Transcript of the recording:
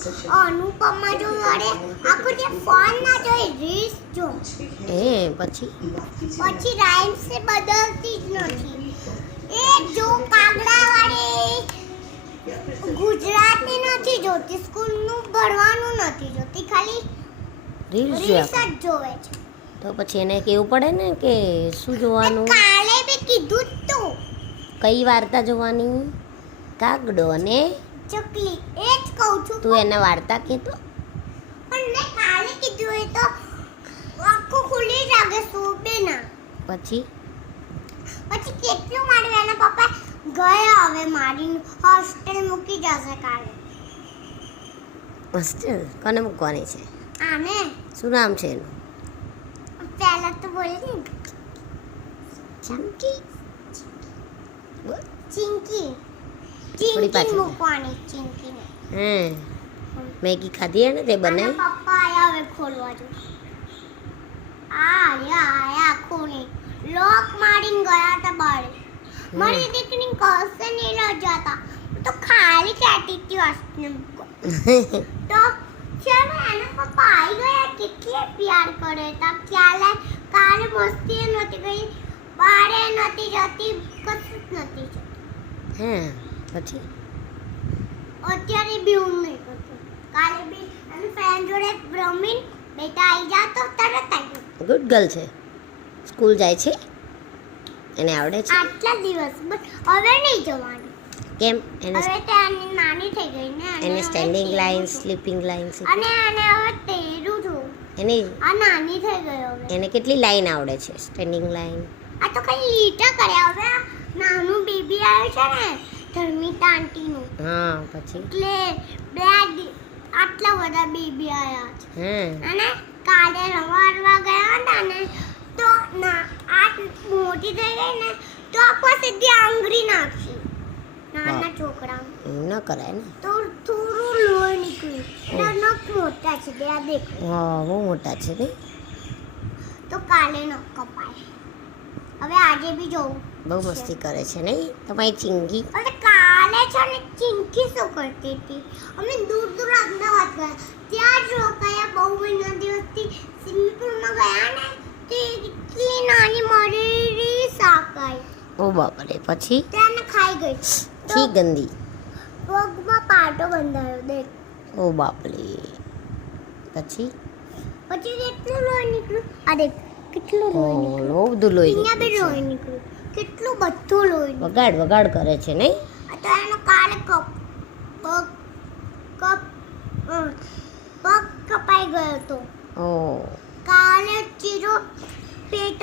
અનુપમા જો વડે આખો જે ફોન ના જોઈ રીલ્સ જો પછી રાઇમ્સ ને બદલતી જ નથી એ જો કાગડા વાળી ગુજરાતી નથી જોતી સ્કૂલ નું ભણવાનું નથી જોતી ખાલી રીલ્સ જ જોવે છે તો પછી એને કેવું પડે ને કે શું જોવાનું કાલે બી કીધું જ તું કઈ વાર્તા જોવાની કાગડો અને ચકલી એ જ કહું છું તું એને વાર્તા કહેતો પણ મેં કાલે કીધું એ તો આખું ખુલી જાગે સોબે ના પછી કેટલું માર્યું એના પપ્પા ગયા હવે મારીને હોસ્ટેલ મૂકી જશે કાલે હોસ્ટેલ કોને મૂકવાની છે આને શું નામ છે એનું પહેલા તો બોલી ચિંકી ચિંકી થોડી પાછી મૂકવાની ચિંકીને મેગી ખાધી હે ને તે બનાવી પપ્પા આયા હવે ખોલવા જો આયા ખોલી લોક મારીને ગયા હતા બારે મારી દીકરીને કસે નહીં લઈ જતા તો ખાલી કહેતી હતી વાસને તો ચાલો એના પપ્પા આવી ગયા કેટલે પ્યાર કરે તા કાલે મસ્તી નહોતી ગઈ બારે નહોતી જતી કશું જ નથી જતી પછી અત્યારે બી હું નહીં કરતો કાલે બી અને ફ્રેન્ડ જોડે રમીને બેટા આવી જા તો તરત આવી ગુડ ગર્લ છે સ્કૂલ જાય છે એને આવડે છે આટલા દિવસ બસ હવે નહીં જવાની કેમ એને હવે તે નાની થઈ ગઈ ને એને સ્ટેન્ડિંગ લાઇન સ્લીપિંગ લાઇન અને હવે તેરું છું એને આ નાની થઈ ગઈ હવે એને કેટલી લાઈન આવડે છે સ્ટેન્ડિંગ લાઇન આ તો કઈ લીટા કર્યા હવે નાનું બેબી આવ્યું છે ને ધર્મિતા આંટીનું પછી એટલે બે આટલા બધા બેબી આવ્યા છે અને કાલે રમાડવા ગયા હતા ને તો ના આ મોટી થઈ ગઈ ને તો આખો સીધી આંગળી નાખી નાના છોકરા ન કરાય ને તો થોડું લોહી નીકળ્યું નખ મોટા છે તે આ દેખો બહુ મોટા છે ને તો કાલે ન કપાય હવે આજે બી જોઉં બહુ મસ્તી કરે છે નહીં તમારી ચિંકી અરે કાલે છે ને ચિંકી શું કરતી હતી અમે દૂર દૂર અમદાવાદ ગયા ત્યાં જ રોકાયા બહુ મહિના દિવસથી સ્વિમિંગ પુલમાં ગયા ને તે એટલી નાની મરેલી સાકાઈ ઓ બાપરે પછી તેને ખાઈ ગઈ છી ગંદી પગમાં પાટો બંધાયો દેખ ઓ બાપરે પછી કેટલું લોહી નીકળ્યું આ દેખ કેટલું લોહી નીકળ્યું બહુ બધું લોહી અહીંયા બી લોહી નીકળ્યું કેટલું બધું લોહી વગાડ કરે છે નહીં તો એનો કાલે પગ કપાઈ ગયો હતો ઓ કાલે ચીરો પેટ